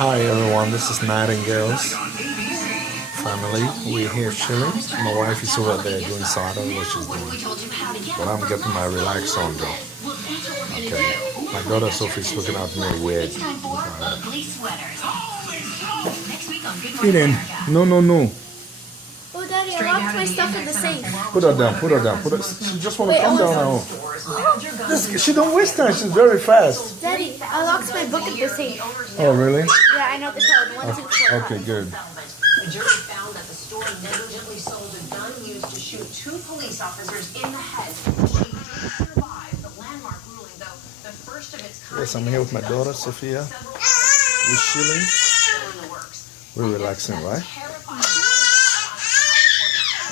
Hi everyone, this is Nightingale's family. We're here chilling. My wife is over there doing so I don't know what she's doing. But I'm getting my relax on though. Okay. My daughter Sophie's looking at me weird. Eden, no. Oh, Daddy, I locked my stuff in the safe. Put her down, She just want to come down now. She don't waste time, she's very fast. Daddy, I locked my book in the safe. Oh, really? Yeah, I know the code. 1, 2, 4. Okay, good. The jury found that the store negligently sold a gun used to shoot 2 police officers in the head. She did survive the landmark ruling, though the first of its kind. Yes, I'm here with my daughter, Sophia. We're chilling. We're relaxing, right?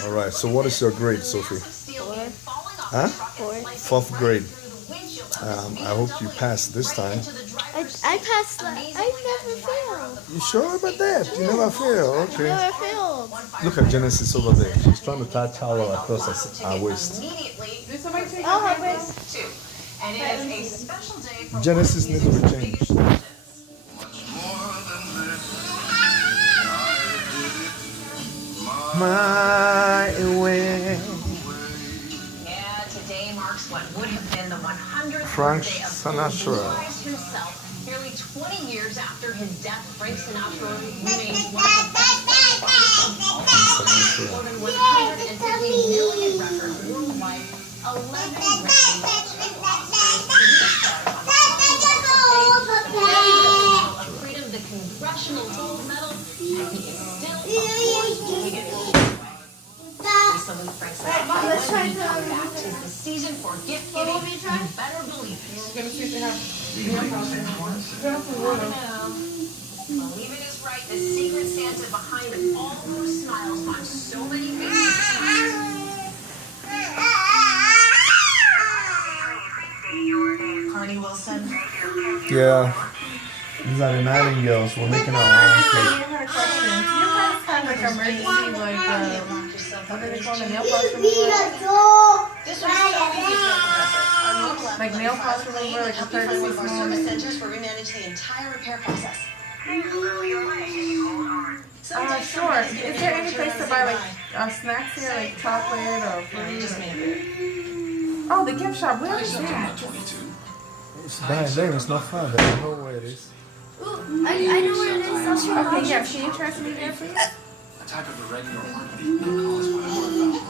All right, so what is your grade, Sophie? 4. Huh? 4. 4th grade. I hope you pass this time. I passed. I never failed. You sure about that? You never fail. I Okay. never failed. Look at Genesis over there. She's trying to tie towel across her waist. I'll help it. And it is a special day for Genesis needs to be changed. My way. Yeah, today marks what would have been the 100th Frank birthday of Sinatra. himself. Nearly 20 years after his death, Frank Sinatra remains one of the best Sinatra. more than 150 million records worldwide, 11 of freedom, the Congressional Gold Medal, and he is still we salute Frank Sinatra. Let's try When he to. comes back, 'tis the season for gift giving. You better believe it. Believe it is right. The secret Santa behind all those smiles on so many faces. Carney Wilson. Yeah. These are the Nightingales. We're making our own cake. Like emergency, what do they call the nail polish remover? Like nail polish remover, like a One of our emergency service centers where we manage the entire repair process. Sure. Is there any place to buy like snacks here, like chocolate or food? Oh, the gift shop. Where is that? It's down there. It's not far. There. I know where it is. Ooh, I know where it is. I'll show you. Okay, yeah. Can you transfer me there, please? A type of irregular heartbeat known as what I wrote about.